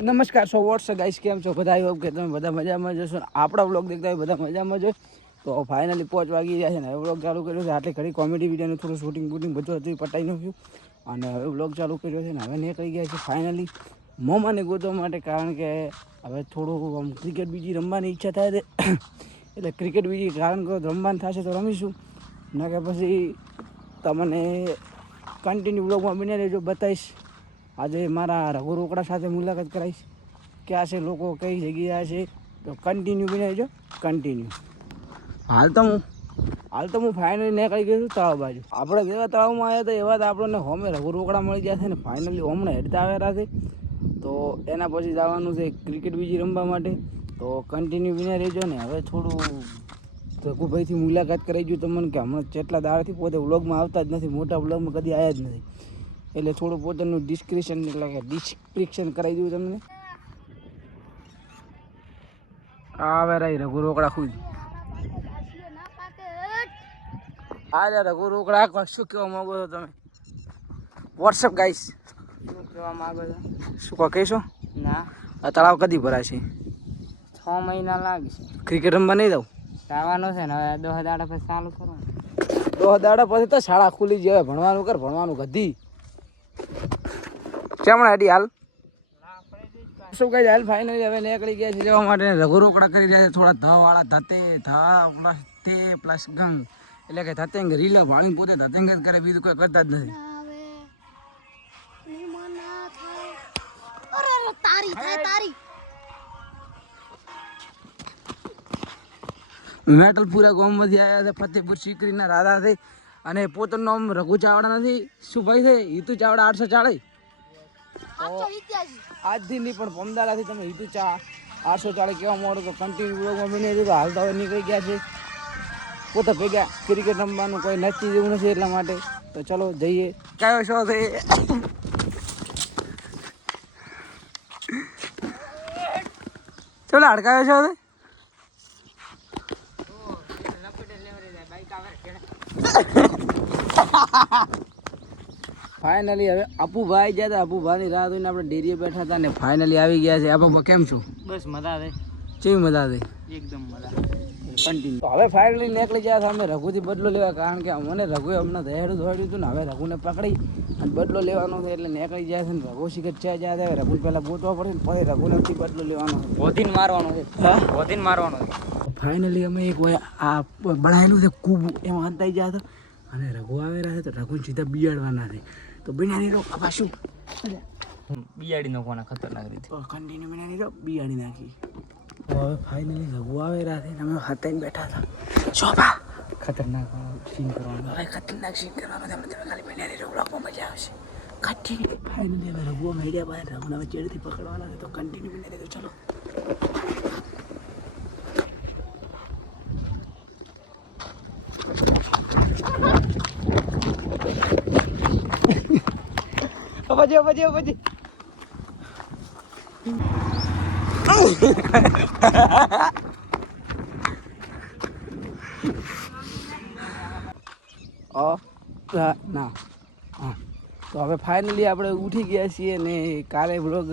નમસ્કાર સો watts guys, કેમ છો બધા? આવી કે તમે બધા મજામાં જશો ને આપણા વ્લોગ દેખતા હોય બધા મજામાં જો. તો ફાઇનલી 5 વાગી રહ્યા છે ને હવે વ્લોગ ચાલુ કર્યો છે. આટલી ઘડી કોમેડી વિડીયોનું થોડું શૂટિંગ બધું હતું પટાઈ નાખ્યું અને હવે વ્લોગ ચાલુ કર્યો છે ને હવે નીકળી ગયા છે ફાઇનલી મોમાને ગોતવા માટે. કારણ કે હવે થોડું આમ ક્રિકેટ બીજી રમવાની ઈચ્છા થાય છે એટલે ક્રિકેટ બીજી કારણ કે રમવાનું થશે તો રમીશું, ના કે પછી તમને કન્ટિન્યુ વ્લોગમાં બની રહેજો. બતાવીશ આજે મારા રઘુ રોકડા સાથે મુલાકાત કરાવીશ, ક્યાં છે લોકો, કઈ જગ્યાએ છે, તો કન્ટિન્યુ બનાવજો કન્ટિન્યુ. હાલ તો હું ફાઇનલી નીકળી ગયો છું તળાવ બાજુ. આપણે જેવા તળાવમાં આવ્યા તો એવા તો આપણને હોમે રઘુ રોકડા મળી જશે ને ફાઇનલી હમણાં હેડતા આવ્યા છે. તો એના પછી જવાનું છે ક્રિકેટ બીજી રમવા માટે, તો કન્ટિન્યુ બિના રહેજો ને. હવે થોડું રઘુભાઈથી મુલાકાત કરાવી ગયું તમને કે હમણાં કેટલા દાડાથી પોતે વ્લોગમાં આવતા જ નથી, મોટા વ્લોગમાં કદી આવ્યા જ નથી, એટલે થોડું પોતાનું ડિસ્ક્રિપ્શન કરાવી દઉં તમને. આવે રહી રઘુ રોકડા ખુદ આ રઘુ રોકડા. શું કહેવા માંગો છો તમે? વોટ્સઅપ ગાઈસ શું કહેવા માંગો છો? શું કહો કહેશો? ના, આ તળાવ કદી ભરાશે? 6 મહિના લાગશે. ક્રિકેટ રમવા નહીં દઉં જવાનું છે ને હવે 10 દાડા પછી ચાલુ કરવાનું. 10 દાડા પછી તો શાળા ખુલી જાય. ભણવાનું કર, ભણવાનું ગધી કેમ હેડી હાલ. શું કહે હાલ ફાઇનલી હવે નીકળી ગયા છે જવા માટે. રઘુ રોકડા કરી રહ્યા છે થોડા ધાવાળા ધતે ધા પ્લસ તે પ્લસ ગંગ, એટલે કે ધતેંગ રીલા ભાણી પોતે ધતેંગ જ કરે, બીજું કોઈ કરતા જ નથી. મેટલપુરા ગામમાંથી આવ્યા છે, ફતેપુર સિકરીના રાધા છે અને પોતાનું નામ રઘુ ચાવડા નથી. શું ભાઈ છે? હિતુ ચાવડા 840. આજથી નહીં પણ પમદારાથી તમે હિતુ 840 કેવા મળો તો કન્ટિન્યુ વ્લોગમાં બની હતી. તો હાલ તો હવે નીકળી ગયા છે પોતે ભેગા ક્રિકેટ રમવાનું કોઈ નક્કી જેવું નથી એટલા માટે. તો ચલો જઈએ. કયો શો છે? ચલો હડકાયો છો છે. ફાઇનલી હવે અપુભાઈ ગયા હતા, અપુભાઈની રાહ જોઈને આપણે ડેરીએ બેઠા હતા ને ફાઇનલી આવી ગયા છે. અપુ કેમ છો? બસ મજા આવે, કેવી મજા આવે? એકદમ મજા કન્ટિન્યુ. તો હવે ફાઇનલી નીકળી ગયા હતા અમે રઘુથી બદલો લેવા, કારણ કે અમને રઘુએ હમણાં દહેડું દોડ્યું હતું ને હવે રઘુને પકડી અને બદલો લેવાનો છે એટલે નીકળી જાય છે ને. રઘુ શિખર છે જ્યાં આવે રઘુને પહેલાં ગોતવા પડશે ને પછી રઘુનેથી બદલો લેવાનો છે. વધીને મારવાનો છે. હા, વધીને મારવાનો છે. ફાઇનલી અમે એક વાર આ બનાવેલું છે કૂબું, એમાં અંતાઈ ગયા હતા અને રઘુ આવેલા છે તો રઘુને સીધા બિયાડવાના છે. તો બિનાની રો આ શું બિયાડી નાખવાના ખતરનાક રીતે. કન્ટિન્યુ બિનાની રો બિયાડી નાખી. તો હવે ફાઇનલી રઘુ આવેલા છે અમે હતાઈને બેઠા હતા. શોભા ખતરનાક સીન કરવાનું, હવે ખતરનાક સીન કરવાનું તમે ખાલી બિનાની રો બ્લોગમાં મજા આવશે. કન્ટિન્યુ ફાઇનલી હવે રઘુ મેળ્યા બાદ રઘુને હવે ચેડથી પકડવાના છે તો કન્ટિન્યુ બિનાની રો. ચલો પછી ના હા. તો હવે ફાઇનલી આપણે ઉઠી ગયા છીએ ને કાલે વ્લોગ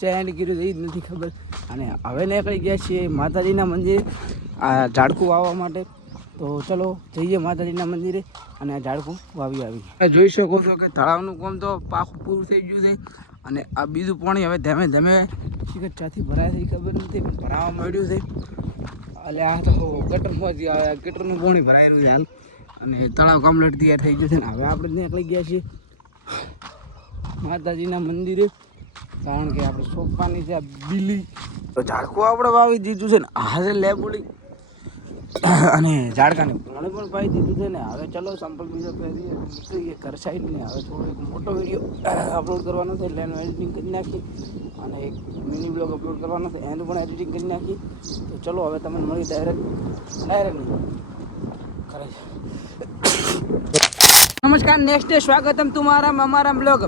ચેન્જ કર્યું એ જ નથી ખબર. અને હવે નીકળી ગયા છીએ માતાજીના મંદિર આ ઝાડકું વાવવા માટે. તો ચલો જઈએ માતાજીના મંદિરે અને આ ઝાડકું વાવી આવી. જોઈ શકો છો કે તળાવનું કામ તો પાકું પૂરું થઈ ગયું છે અને આ બીજું પાણી હવે ધીમે ધીમે શીખર ચાથી ભરાય છે ખબર નથી પણ ભરાવા મળ્યું છે. એટલે આ તો ગટરમાંથી આવે, ગટરનું પાણી ભરાયેલું છે હાલ અને તળાવ કમ્પ્લીટ તૈયાર થઈ ગયું છે ને હવે આપણે નીકળી ગયા છીએ માતાજીના મંદિરે, કારણ કે આપણે સોપાની છે બીલી. તો ઝાડકું આપણે વાવી દીધું છે ને હાજર લેબુડી અને ઝાડકાને પાણી પણ પાઈ દીધું છે ને હવે ચલો સંપલ બીજો પહેરીએ નીકળીએ ઘર સાઈડ ને. હવે થોડો એક મોટો વિડીયો અપલોડ કરવાનો છે એટલે એનું એડિટિંગ કરી નાખી અને એક મિની બ્લોગ અપલોડ કરવાનો છે એનું પણ એડિટિંગ કરી નાખી. તો ચલો હવે તમને મળી ડાયરેક્ટ કરે છે. નમસ્કાર, નેક્સ્ટ ડે સ્વાગતમ તમારા અમારા બ્લોગ.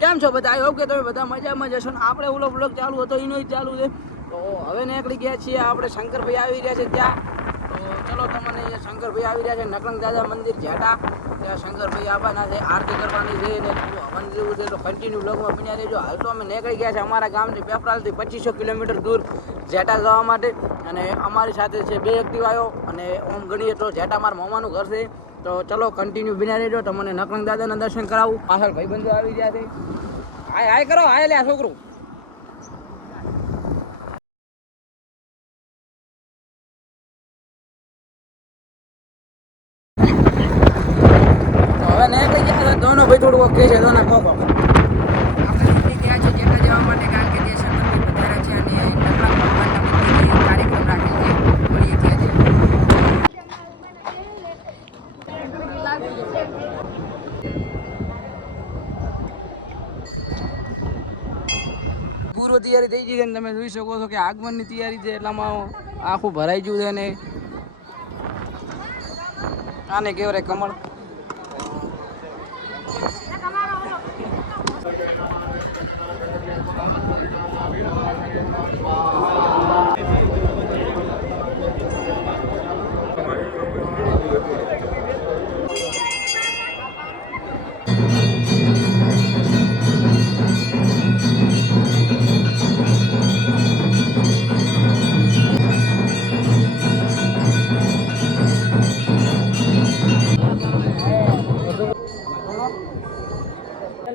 કેમ છો બધા? આઈ હોપ કે તમે બધા મજામાં જશો ને. આપણે ઓલો બ્લોગ ચાલુ હતો એનો જ ચાલુ છે. તો હવે નીકળી ગયા છીએ આપણે, શંકરભાઈ આવી રહ્યા છે ત્યાં. તો ચલો તમને અહીંયા શંકરભાઈ આવી રહ્યા છે નકલંગ દાદા મંદિર જેટા ત્યાં શંકરભાઈ આવવાના છે આરતી કરવાની છે ને હવન જેવું છે તો કન્ટિન્યુ બ્લોગમાં બન્યા રહેજો. હાલ તો અમે નીકળી ગયા છે અમારા ગામથી પેપરાલથી 2500 કિલોમીટર દૂર જેટા જવા માટે અને અમારી સાથે છે 2 એક્ટિવાઓ અને ઓમ ગણીએ તો જેટા મારા મામાનું ઘર છે. તો ચલો કન્ટિન્યુ બન્યા રહેજો તમને નકલંગ દાદાના દર્શન કરાવું. પાછળ ભાઈબંધો આવી ગયા છે. હાય હાય કરો હાય લે આ છોકરું. હવે નીકળી ગયા છે દોનો ભાઈ થોડું ઓકે છે દોના કોકો આપણે નીકળી ગયા છે જેટા જવા માટે કારણ કે દેશ મંદિર વધારે છે અને નકલંગ ભગવાનના મંદિરનો કાર્યક્રમ રાખેલ છે મળીએ ત્યાં પૂર્વ તૈયારી થઈ ગઈ છે અને તમે જોઈ શકો છો કે આગમનની તૈયારી છે એટલામાં આખું ભરાઈ ગયું છે અને આને કેવો રે કમળ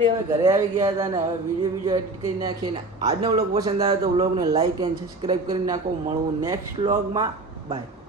હવે ઘરે આવી ગયા હતા ને હવે વિડીયો એડિટ કરી નાખીને આજનો વ્લોગ પસંદ આવ્યો તો વ્લોગને લાઈક એન્ડ સબસ્ક્રાઈબ કરી નાખો. મળવું નેક્સ્ટ વ્લોગમાં. બાય.